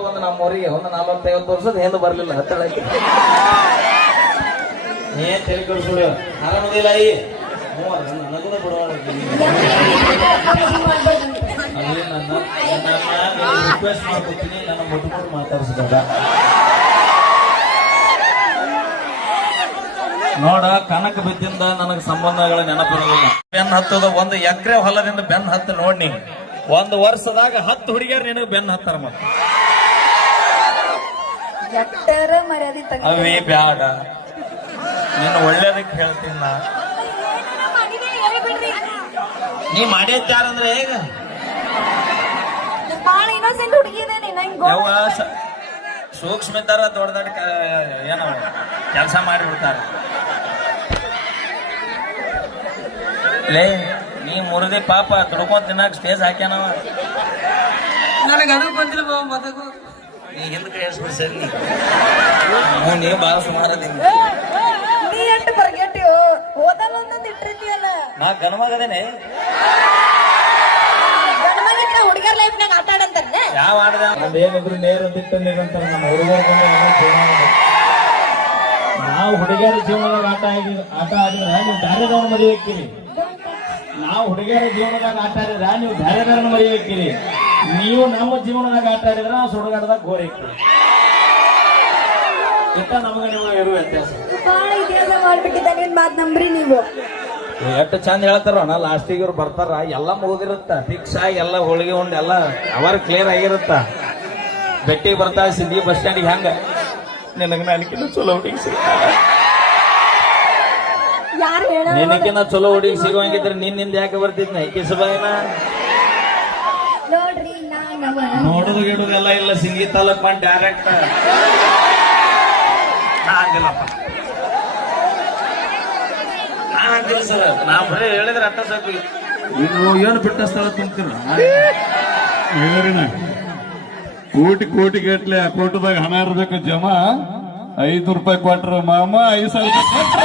ಒಂದು ನಮ್ಮೂರಿಗೆ ಒಂದು 40-50 ವರ್ಷದ ಹಿಂದೆ ಬರ್ಲಿಲ್ಲ ಹತ್ತಳಕ್ಕೆ ಏನ್ ತಲೆ ಕಳ್ಸ್ಬಿಡು ಆರಾಮದಿಲ್ಲ ಈ ನನಗೂ ಬಿಡೋಣ ಅಲ್ಲಿ ನನ್ನ ರಿಕ್ವೆಸ್ಟ್ ಮಾಡ್ಕೊತೀನಿ ನನ್ನ ಮುಟ್ಬಿಟ್ಟು ಮಾತಾಡಿಸಿದಾಗ ನೋಡ ಕನಕ ಬಿದ್ದಿಂದ ನನಗೆ ಸಂಬಂಧಗಳ ನೆನಪಿರೋದಿಲ್ಲ ಬೆನ್ ಹತ್ತದ 1 ಎಕರೆ ಹೊಲದಿಂದ ಬೆನ್ ಹತ್ತು ನೋಡಿ 1 ವರ್ಷದಾಗ 10 ಹುಡುಗಿಯರು ನಿನಗೆ ಬೆನ್ ಹತ್ತಾರ ಮತ್ತೆ ಅವೇ ಬ್ಯಾಡ ನೀನು ಒಳ್ಳೇದಕ್ಕೆ ಹೇಳ್ತೀನಿ ನಾ ನೀ ಮಾಡಿದ್ದಾರಂದ್ರೆ ಹೇಗ ಯಾವ ಸೂಕ್ಷ್ಮ ಇದ್ದಾರ ದೊಡ್ಡ ಏನೋ ಕೆಲಸ ಮಾಡಿಬಿಡ್ತಾರ ಲೇ ನೀ ಮುರಿದಿ ಪಾಪ ದುಡ್ಕೊಂಡ್ ತಿನ್ನಾಕ ಸ್ಟೇಜ್ ಹಾಕ್ಯಾನವ ನನಗೆ ಅದು ಬಂದಿಲ್ಲ ಮದಗು ನೀ ಹಿಂದ್ ಕೈ ಹಸ್ಬಿಡ್ ಸರಿ ನೀ ಬಾಳ ಸುಮಾರದಿಂದ ನಾ ಗಣಮಗದೇನೆ ಹುಡುಗರ ಲೈಫ್ನಾಗ ಆಟ ಆಡಂತಾರ ಯಾವ ಆಡದ ಏನಿದ್ರು ನೇರ ದಿಟ್ಟ ನಿರಂತರ ನಮ್ಮ ಹುಡುಗರ ನಾವು ಹುಡುಗಿಯರ ಜೀವನದಾಗ ಆಟ ಆಡಿದ್ರೆ ನೀವು ಬೇರೆದವ್ರ ಮದುವೆ ಹಾಕಿರಿ ನಾವು ಹುಡುಗಿಯರ ಜೀವನದಾಗ ಆಟ ಆಡಿದ್ರ ನೀವು ಬೇರೆದವ್ರನ್ನ ಮದುವೆ ಹಾಕಿರಿ ನೀವು ನಮ್ಮ ಜೀವನದಾಗ ಆಟ ಆಡಿದ್ರೆ ನಾವು ಸುಡುಗಾಡದಾಗ ಗೋರಿ ಹಾಕ್ತೀವಿ ಇತ್ತ ನಮಗೆ ನಿಮಗೆ ಇರುವ ವ್ಯತ್ಯಾಸ ಬಹಳ ಇತಿಹಾಸ ಮಾಡ್ಬಿಟ್ಟಿದ್ದ ನಿನ್ ಮಾತ್ ನಂಬ್ರಿ ನೀವು ಎಷ್ಟು ಚಂದ ಹೇಳ್ತಾರ ನಾ ಲಾಸ್ಟಿಗೆ ಇವ್ರು ಬರ್ತಾರ ಎಲ್ಲ ಮುಗಿದಿರುತ್ತ ಫಿಕ್ಸ್ ಆಗಿ ಎಲ್ಲ ಹೋಳಿಗೆ ಉಂಡು ಎಲ್ಲ ಅವರ್ ಕ್ಲಿಯರ್ ಆಗಿರುತ್ತ ಬೆಟ್ಟಿಗೆ ಬರ್ತಾ ಸಿದ್ದಿ ಬಸ್ ಸ್ಟ್ಯಾಂಡಿಗೆ ಹಂಗ ನಿನಗೆ ನನಗಿನ್ನ ಚಲೋ ಹುಡುಗಿ ಸಿಗ್ತಾರ ನಿನಗಿನ್ನ ಚಲೋ ಹುಡುಗಿ ಸಿಗುವಂಗಿದ್ರೆ ನಿನ್ನಿಂದ ಯಾಕೆ ಬರ್ತಿದ್ನ ಕಿಸಬಾಯಿನ ನೋಡ್ರಿ ನೋಡುದು ಗಿಡುದು ಎಲ್ಲ ಇಲ್ಲ ಸಿಂಗಿ ತಾಲೂಕ್ ಮಾಡಿ ಡೈರೆಕ್ಟ್ ನಾ ಹಂಗಿಲ್ಲಪ್ಪ ಸರ್ ನಾ ಬರೀ ಹೇಳಿದ್ರೆ ಅಟ್ಟ ಸಾಕು ಏನು ಬಿಟ್ಟ ಸ್ಥಳ ತುಂಬ್ತೀರ ಕೋಟಿ ಗಟ್ಲೆ ಅಕೌಂಟ್ದಾಗ ಹಣ ಇರ್ಬೇಕು ಜಮಾ 5 ರೂಪಾಯಿ ಕೊಟ್ರ ಮಾಮ 5 ಸಾವಿರ ಕೊಟ್ರ